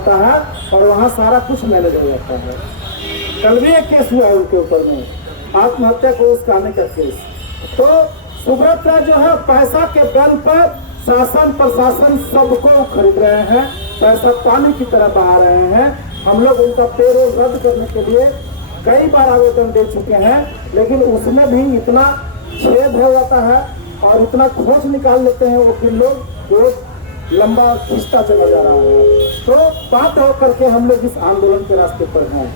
होता है और वहाँ सारा कुछ मैनेज हो जाता है। कल भी एक केस हुआ है उनके ऊपर में, आत्महत्या को उस कहने का केस। तो सुब्रत राय जो है पैसा के बल पर शासन प्रशासन सबको खरीद रहे हैं, पैसा पानी की तरह बहा रहे हैं। हम लोग उनका पेरोल रद्द करने के लिए कई बार आवेदन दे चुके हैं, लेकिन उसमें भी इतना छेद हो जाता है और इतना खोज निकाल लेते हैं वकील लोग, जो लंबा खिंचता चला जा रहा है। तो बात हो करके हम लोग इस आंदोलन के रास्ते पर हैं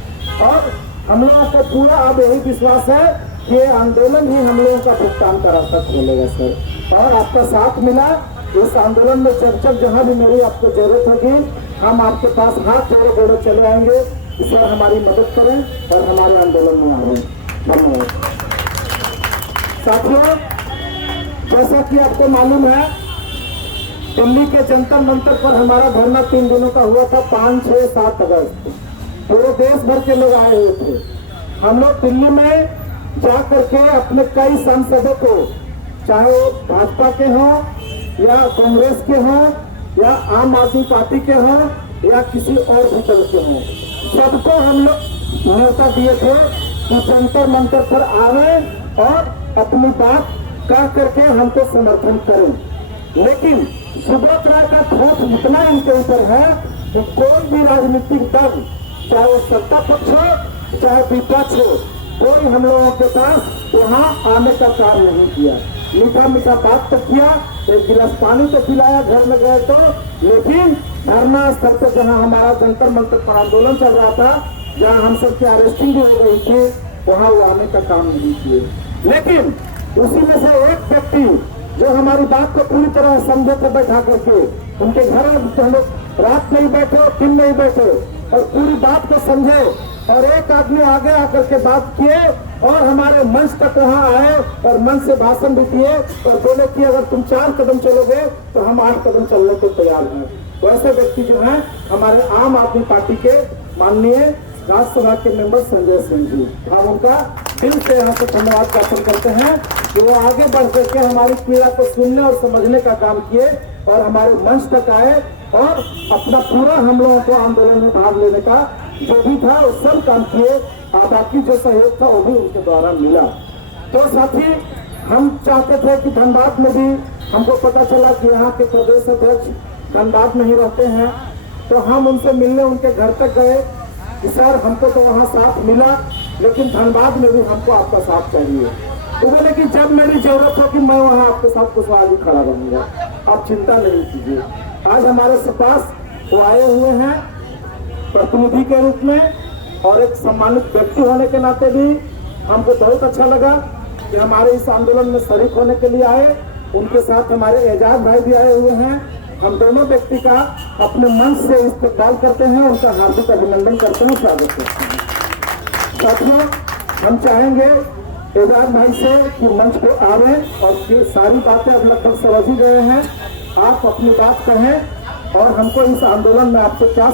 और हम लोगों का पूरा अब यही विश्वास है कि ये आंदोलन ही हम लोगों का भुगतान का रास्ता खोलेगा सर। और आपका साथ मिला इस आंदोलन में, जब जहाँ भी मेरी आपको जरूरत होगी हम आपके पास हाथ जोड़े जोड़े चले आएंगे। इसमें हमारी मदद करें और हमारे आंदोलन में आए। धन्यवाद साथियों। जैसा कि आपको मालूम है, दिल्ली के जंतर मंतर पर हमारा धरना 3 दिनों का हुआ था, 5, 6, 7 अगस्त। पूरे देश भर के लोग आए हुए थे। हम लोग दिल्ली में जा करके अपने कई सांसदों को, चाहे वो भाजपा के हों या कांग्रेस के हों या आम आदमी पार्टी के हों या किसी और भी दल के हों, सबको हम लोग न्योता दिए थे कि जंतर मंतर पर आवे और अपनी बात कह करके हमको समर्थन करें। लेकिन सुब्रत राय का खौफ इतना इनके ऊपर है कि कोई भी राजनीतिक दल, चाहे वो सत्ता पक्ष हो चाहे विपक्ष हो, कोई हम लोगों के पास वहाँ आने का काम नहीं किया। मीठा मीठा बात तो किया, एक गिलास पानी तो पिलाया घर में गए तो, लेकिन धरना स्थल पर जहाँ हमारा जंतर मंतर पर आंदोलन चल रहा था, जहाँ हम सब की अरेस्टिंग भी हो गई थी, वहाँ वो आने का काम नहीं किए। लेकिन उसी में से एक व्यक्ति जो हमारी बात को पूरी तरह समझे थे, बैठा करके उनके घर हम लोग रात नहीं बैठे दिन नहीं बैठे और पूरी बात को समझे, और एक आदमी आगे आकर के बात किए और हमारे मंच तक वहाँ आए और मंच से भाषण भी दिए और बोले कि अगर तुम 4 कदम चलोगे तो हम 8 कदम चलने को तैयार हैं। तो ऐसे व्यक्ति जो हैं हमारे आम आदमी पार्टी के माननीय राज्यसभा के मेंबर संजय सिंह जी, हम उनका दिल से यहाँ से धन्यवाद ज्ञापन करते हैं कि वो आगे बढ़ करके हमारी पीड़ा को सुनने और समझने का काम किए और हमारे मंच तक आए और अपना पूरा हम लोगों को आंदोलन में भाग लेने का जो भी था वो सब काम किए। बाकी जो सहयोग था वो भी उनके द्वारा मिला। तो साथी, हम चाहते थे कि धनबाद में भी, हमको पता चला कि यहाँ के प्रदेश अध्यक्ष धनबाद में ही रहते हैं, तो हम उनसे मिलने उनके घर तक गए कि सर हमको तो वहाँ साथ मिला, लेकिन धनबाद में भी हमको आपका साथ चाहिए। तो बोले कि जब मेरी जरूरत हो कि मैं वहाँ आपके साथ कुछ आगे खड़ा रहूंगा, आप चिंता नहीं कीजिए। आज हमारे पास वो आए हुए हैं प्रतिनिधि के रूप में और एक सम्मानित व्यक्ति होने के नाते भी हमको बहुत अच्छा लगा कि हमारे इस आंदोलन में शरीक होने के लिए आए। उनके साथ हमारे एजाज भाई भी आए हुए हैं। हम दोनों व्यक्ति का अपने मन से इस्तेमाल करते हैं, उनका हार्दिक अभिनंदन करते हैं, स्वागत करते हैं। साथियों, हम चाहेंगे एजाज भाई से कि मंच को आवे और सारी बातें अब लगभग समझ ही गए हैं, आप अपनी बात कहें और हमको इस आंदोलन में आपसे क्या